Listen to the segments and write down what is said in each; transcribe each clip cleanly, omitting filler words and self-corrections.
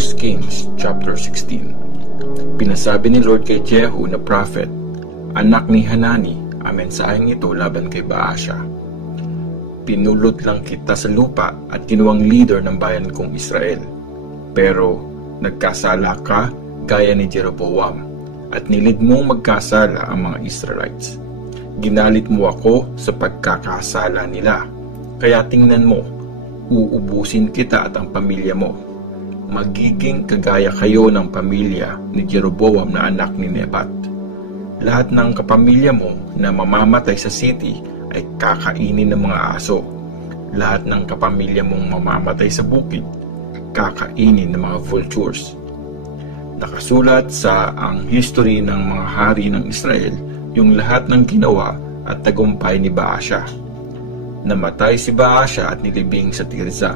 1 Kings chapter 16. Pinasabi ni Lord kay Jehu na prophet, anak ni Hanani, ang mensaheng ito laban kay Baasha. Pinulot lang kita sa lupa at ginawang leader ng bayan kong Israel. Pero nagkasala ka gaya ni Jeroboam at nilid mong magkasala ang mga Israelites. Ginalit mo ako sa pagkakasala nila. Kaya tingnan mo, uubusin kita at ang pamilya mo. Magiging kagaya kayo ng pamilya ni Jeroboam na anak ni Nebat. Lahat ng kapamilya mo na mamamatay sa city ay kakainin ng mga aso. Lahat ng kapamilya mong mamamatay sa bukid, kakainin ng mga vultures. Nakasulat sa ang history ng mga hari ng Israel yung lahat ng ginawa at tagumpay ni Baasha. Namatay si Baasha at nilibing sa Tirza.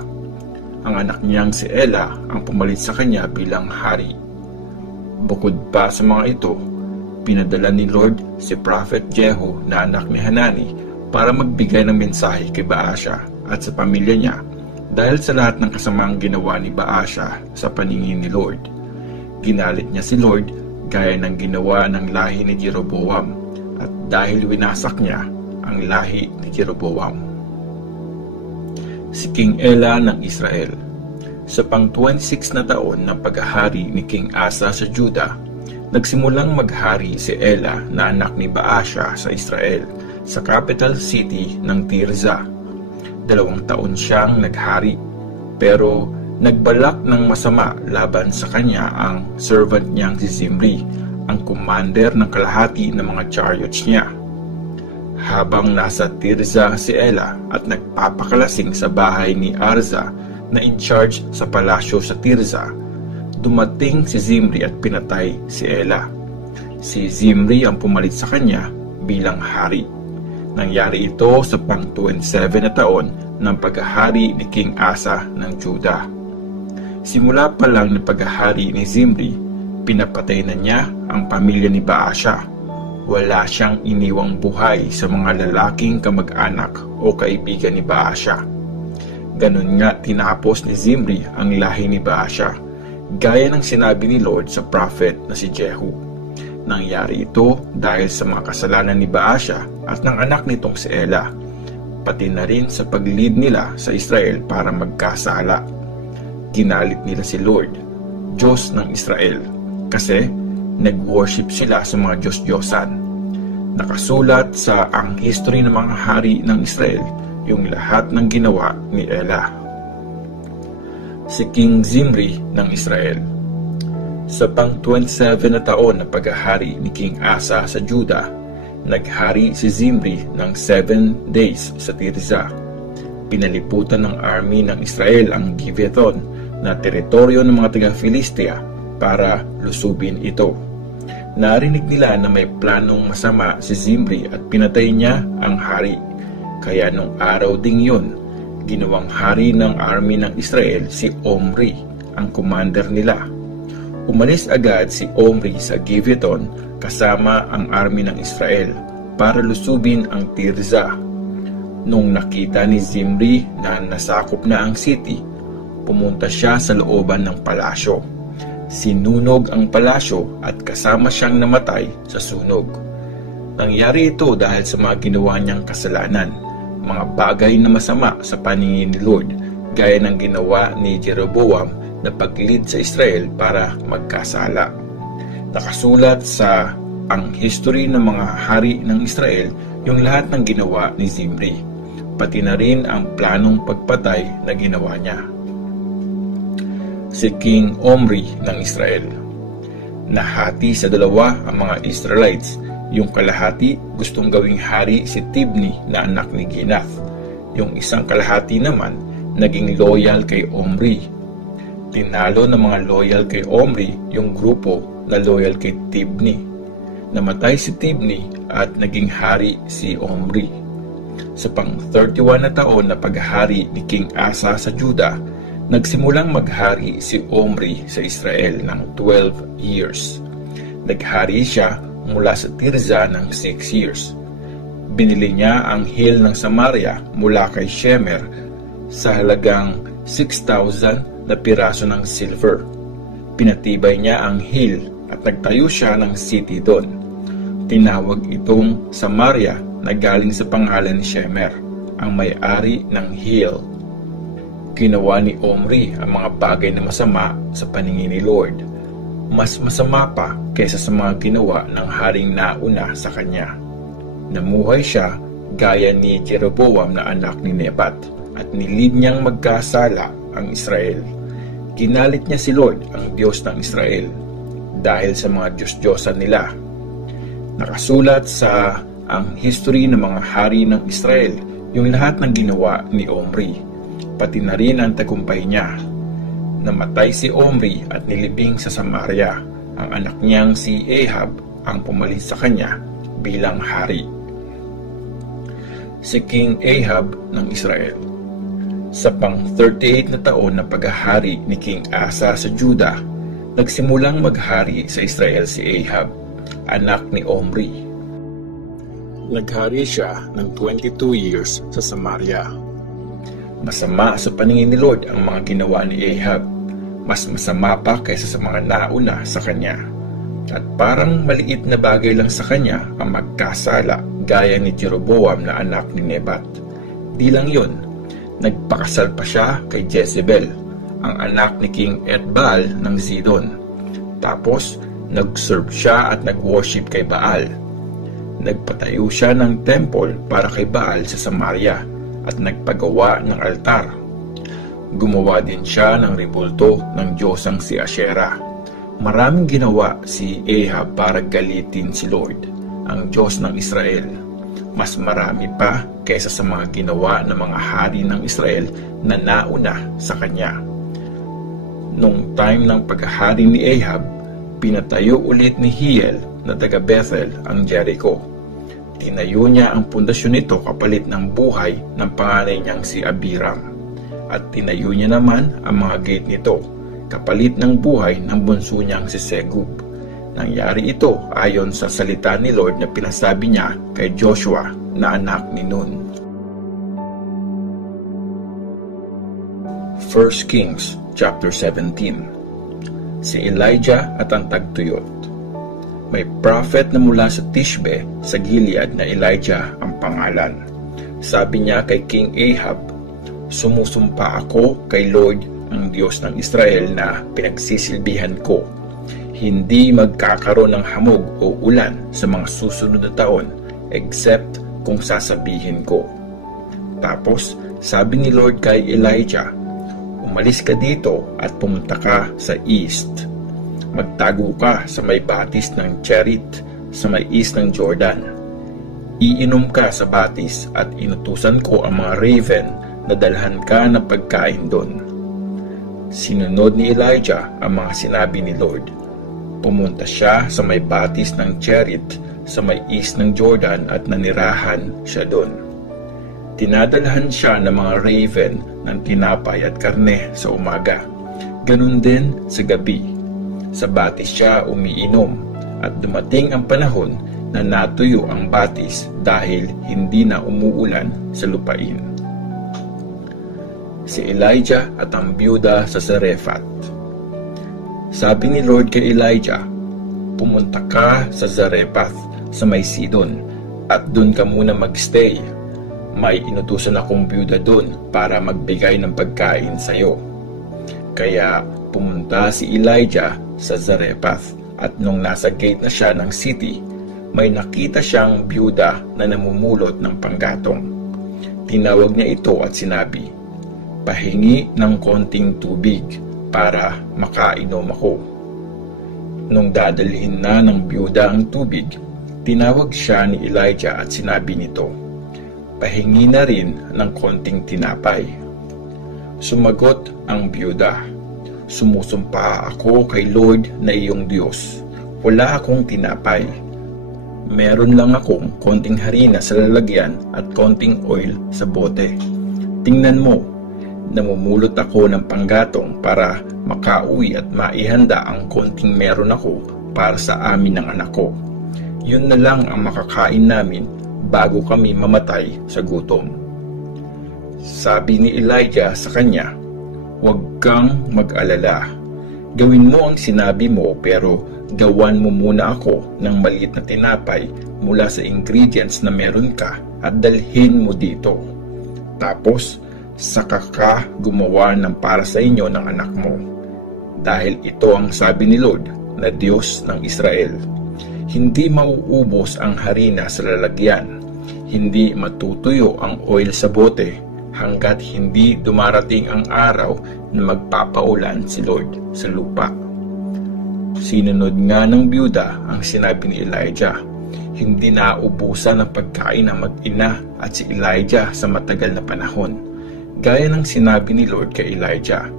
Ang anak niyang si Ela ang pumalit sa kanya bilang hari. Bukod pa sa mga ito, pinadala ni Lord si Prophet Jehu na anak ni Hanani para magbigay ng mensahe kay Baasha at sa pamilya niya dahil sa lahat ng kasamaang ginawa ni Baasha sa paningin ni Lord. Ginalit niya si Lord gaya ng ginawa ng lahi ni Jeroboam at dahil winasak niya ang lahi ni Jeroboam. Si King Ela ng Israel. Sa pang-26 na taon ng paghahari ni King Asa sa Juda, nagsimulang maghari si Ela na anak ni Baasha sa Israel sa capital city ng Tirza. 2 taon siyang naghari, pero nagbalak ng masama laban sa kanya ang servant niyang si Zimri, ang commander ng kalahati ng mga chariots niya. Habang nasa Tirza si Ela at nagpapakalasing sa bahay ni Arza na in charge sa palasyo sa Tirza, dumating si Zimri at pinatay si Ela. Si Zimri ang pumalit sa kanya bilang hari. Nangyari ito sa pang-27 na taon ng paghahari ni King Asa ng Juda. Simula pa lang ng paghahari ni Zimri, pinapatay na niya ang pamilya ni Baasha. Wala siyang iniwang buhay sa mga lalaking kamag-anak o kaibigan ni Baasha. Ganun nga tinapos ni Zimri ang lahi ni Baasha, gaya ng sinabi ni Lord sa prophet na si Jehu. Nangyari ito dahil sa mga kasalanan ni Baasha at ng anak nitong si Ela, pati na rin sa paglilid nila sa Israel para magkasala. Ginalit nila si Lord, Diyos ng Israel, kasi nag-worship sila sa mga Diyos-Diyosan. Nakasulat sa ang history ng mga hari ng Israel yung lahat ng ginawa ni Ela. Si King Zimri ng Israel. Sa pang-27 na taon na paghahari ni King Asa sa Juda, naghari si Zimri ng 7 days sa Tirza. Pinaliputan ng army ng Israel ang Gibeton na teritoryo ng mga taga-Filistia para lusubin ito. Narinig nila na may planong masama si Zimri at pinatay niya ang hari. Kaya nung araw ding yun, ginawang hari ng army ng Israel si Omri, ang commander nila. Umalis agad si Omri sa Gibeton kasama ang army ng Israel para lusubin ang Tirza. Nung nakita ni Zimri na nasakop na ang city, pumunta siya sa looban ng palasyo. Sinunog ang palasyo at kasama siyang namatay sa sunog. Nangyari ito dahil sa mga ginawa niyang kasalanan, mga bagay na masama sa paningin ni Lord, gaya ng ginawa ni Jeroboam na paglid sa Israel para magkasala. Nakasulat sa ang history ng mga hari ng Israel yung lahat ng ginawa ni Zimri, pati na rin ang planong pagpatay na ginawa niya. Si King Omri ng Israel. Nahati sa dalawa ang mga Israelites. Yung kalahati gustong gawing hari si Tibni na anak ni Ginath. Yung isang kalahati naman naging loyal kay Omri. Tinalo ng mga loyal kay Omri yung grupo na loyal kay Tibni. Namatay si Tibni at naging hari si Omri. Sa pang-31 na taon na paghahari ni King Asa sa Juda, nagsimulang maghari si Omri sa Israel ng 12 years. Naghari siya mula sa Tirza ng 6 years. Binili niya ang hill ng Samaria mula kay Shemer sa halagang 6,000 na piraso ng silver. Pinatibay niya ang hill at nagtayo siya ng city doon. Tinawag itong Samaria na galing sa pangalan ni Shemer, ang may-ari ng hill. Ginawa ni Omri ang mga bagay na masama sa paningin ni Lord, mas masama pa kaysa sa mga ginawa ng haring nauna sa kanya. Namuhay siya gaya ni Jeroboam na anak ni Nebat, at nilid niyang magkasala ang Israel. Ginalit niya si Lord, ang Diyos ng Israel, dahil sa mga Diyos-Diyosan nila. Nakasulat sa ang history ng mga hari ng Israel yung lahat ng ginawa ni Omri, pati na rin ang tagumpay niya. Namatay si Omri at nilibing sa Samaria. Ang anak niyang si Ahab ang pumalit sa kanya bilang hari. Si King Ahab ng Israel. Sa pang-38 na taon na paghahari ni King Asa sa Juda, nagsimulang maghari sa Israel si Ahab, anak ni Omri. Naghari siya ng 22 years sa Samaria. Masama sa paningin ni Lord ang mga ginawa ni Ahab, mas masama pa kaysa sa mga nauna sa kanya. At parang maliit na bagay lang sa kanya ang magkasala gaya ni Jeroboam na anak ni Nebat. Di lang yun, nagpakasal pa siya kay Jezebel, ang anak ni King Etbaal ng Zidon. Tapos, nag-serve siya at nag-worship kay Baal. Nagpatayo siya ng temple para kay Baal sa Samaria at nagpagawa ng altar. Gumawa din siya ng rebulto ng Diyosang si Asherah. Maraming ginawa si Ahab para galitin si Lord, ang Diyos ng Israel. Mas marami pa kaysa sa mga ginawa ng mga hari ng Israel na nauna sa kanya. Nung time ng paghahari ni Ahab, pinatayo ulit ni Hiel na taga Bethel ang Jericho. Tinayo niya ang pundasyon nito kapalit ng buhay ng panganay niyang si Abiram. At tinayo niya naman ang mga gate nito kapalit ng buhay ng bunso niyang si Segub. Nangyari ito ayon sa salita ni Lord na pinasabi niya kay Joshua na anak ni Nun. 1 Kings chapter 17. Si Elijah at ang tagtuyot. May prophet na mula sa Tishbe sa Gilead na Elijah ang pangalan. Sabi niya kay King Ahab, "Sumusumpa ako kay Lord ang Diyos ng Israel na pinagsisilbihan ko. Hindi magkakaroon ng hamog o ulan sa mga susunod na taon except kung sasabihin ko." Tapos, sabi ni Lord kay Elijah, "Umalis ka dito at pumunta ka sa east. Magtago ka sa may batis ng Cherit sa may east ng Jordan. Iinom ka sa batis at inutusan ko ang mga raven na dalhan ka ng pagkain doon." Sinunod ni Elijah ang mga sinabi ni Lord. Pumunta siya sa may batis ng Cherit sa may east ng Jordan at nanirahan siya doon. Tinadalhan siya ng mga raven ng tinapay at karne sa umaga. Ganun din sa gabi. Sa batis siya umiinom at dumating ang panahon na natuyo ang batis dahil hindi na umuulan sa lupain. Si Elijah at ang byuda sa Zarephath. Sabi ni Lord kay Elijah, "Pumunta ka sa Zarephath sa may Sidon at doon ka muna magstay. May inutusan akong byuda doon para magbigay ng pagkain sa iyo." Kaya pumunta si Elijah sa Zarephath at nung nasa gate na siya ng city, may nakita siyang byuda na namumulot ng panggatong. Tinawag niya ito at sinabi, "Pahingi ng konting tubig para makainom ako." Nung dadalhin na ng byuda ang tubig, tinawag siya ni Elijah at sinabi nito, "Pahingi na rin ng konting tinapay." Sumagot ang byuda, "Sumusumpa ako kay Lord na iyong Diyos. Wala akong tinapay. Meron lang akong konting harina sa lalagyan at konting oil sa bote. Tingnan mo, namumulot ako ng panggatong para makauwi at maihanda ang konting meron ako para sa amin ng anak ko. Yun na lang ang makakain namin bago kami mamatay sa gutom." Sabi ni Elijah sa kanya, "Huwag kang mag-alala. Gawin mo ang sinabi mo, pero gawan mo muna ako ng maliit na tinapay mula sa ingredients na meron ka at dalhin mo dito. Tapos, saka ka gumawa ng para sa inyo ng anak mo. Dahil ito ang sabi ni Lord na Diyos ng Israel. Hindi mauubos ang harina sa lalagyan. Hindi matutuyo ang oil sa bote hanggat hindi dumarating ang araw na magpapaulan si Lord sa lupa. Sinunod nga ng byuda ang sinabi ni Elijah. Hindi naubusan ng pagkain ng mag-ina at si Elijah sa matagal na panahon. Gaya ng sinabi ni Lord kay Elijah,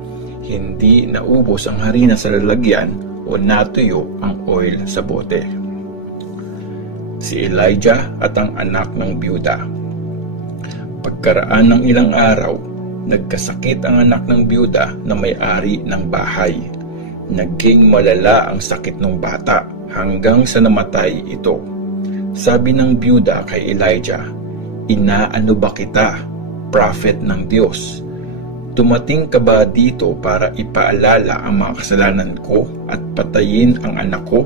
hindi naubos ang harina sa lalagyan o natuyo ang oil sa bote. Si Elijah at ang anak ng byuda. Pagkaraan ng ilang araw, nagkasakit ang anak ng byuda na may-ari ng bahay. Naging malala ang sakit ng bata hanggang sa namatay ito. Sabi ng byuda kay Elijah, "Inaano ba kita, prophet ng Diyos? Dumating ka ba dito para ipaalala ang mga kasalanan ko at patayin ang anak ko?"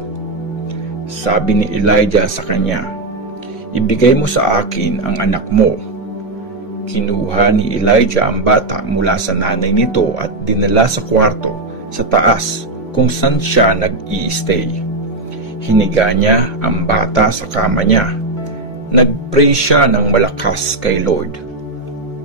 Sabi ni Elijah sa kanya, "Ibigay mo sa akin ang anak mo." Kinuha ni Elijah ang bata mula sa nanay nito at dinala sa kwarto sa taas kung saan siya nag-i-stay. Hiniga niya ang bata sa kama niya. Nag-pray siya ng malakas kay Lord.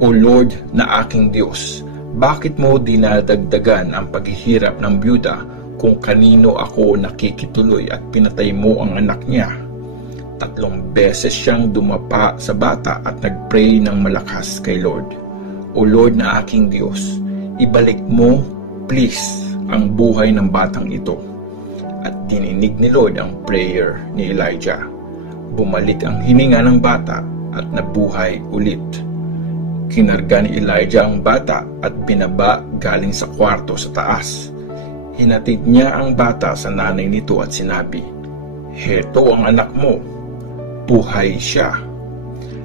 "O Lord na aking Diyos, bakit mo dinadagdagan ang paghihirap ng byuda kung kanino ako nakikituloy at pinatay mo ang anak niya?" 3 beses siyang dumapa sa bata at nag-pray ng malakas kay Lord. "O Lord na aking Diyos, ibalik mo, please, ang buhay ng batang ito." At dininig ni Lord ang prayer ni Elijah. Bumalik ang hininga ng bata at nabuhay ulit. Kinarga ni Elijah ang bata at binaba galing sa kwarto sa taas. Hinatid niya ang bata sa nanay nito at sinabi, "Heto ang anak mo." Buhay siya.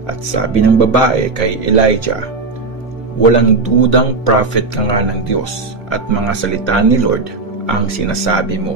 At sabi ng babae kay Elijah, "Walang dudang prophet ka nga ng Diyos at mga salita ni Lord ang sinasabi mo."